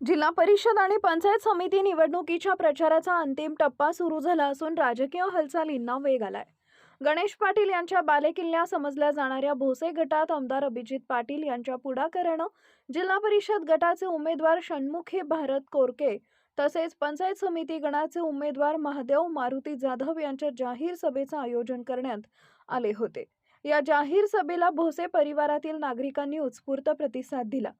जिल्हा परिषद आणि पंचायत समिती निवडणुकीच्या प्रचाराचा अंतिम टप्पा सुरू झाला असून राजकीय हालचालींना वेग आलाय। गणेश पाटील यांच्या बालेकिल्ला समजल्या जाणाऱ्या भोसे गटात आमदार अभिजित पाटील यांच्या पुढाकारानं जिल्हा परिषद गटाचे उमेदवार षण्मुखी भारत कोरके तसेच पंचायत समिती गणाचे उमेदवार महादेव मारुती जाधव यांच्या जाहीर सभेचं आयोजन करण्यात आले होते। या जाहीर सभेला भोसे परिवारातील नागरिकांनी उत्स्फूर्त प्रतिसाद दिला।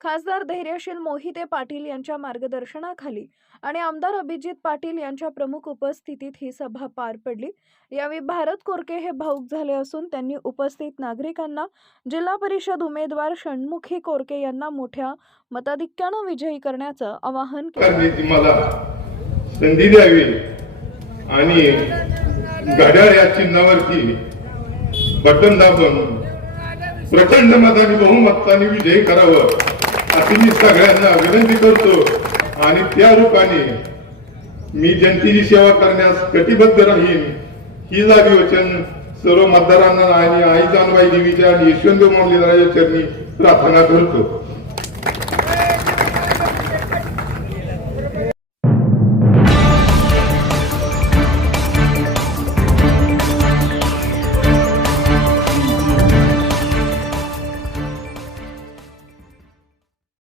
खासदार धैर्यशील मोहिते पाटील यांच्या मार्गदर्शनाखाली आणि आमदार अभिजित पाटील यांच्या प्रमुख उपस्थितीत ही सभा पार पडली। यावेळी भारत कोरके हे भावुक झाले असून त्यांनी उपस्थित नागरिकांना जिल्हा परिषद उमेदवार षण्मुखी कोरके यांना मोठ्या मताधिक्याने विजयी करण्याचं आवाहन केलं। मला संधी द्यावी आणि घड्याळ या चिन्हावरती बटन दाबून प्रचंड मताने बहुमताने विजयी करावं अशी मी सगळ्यांना विनंती करतो आणि त्या रूपाने मी जनतेची सेवा करण्यास कटिबद्ध राहीन ही जागी वचन सर्व मतदारांना आणि आई जानबाई देवीच्या आणि यशवंत मुरलीधराच्या चरणी प्रार्थना करतो।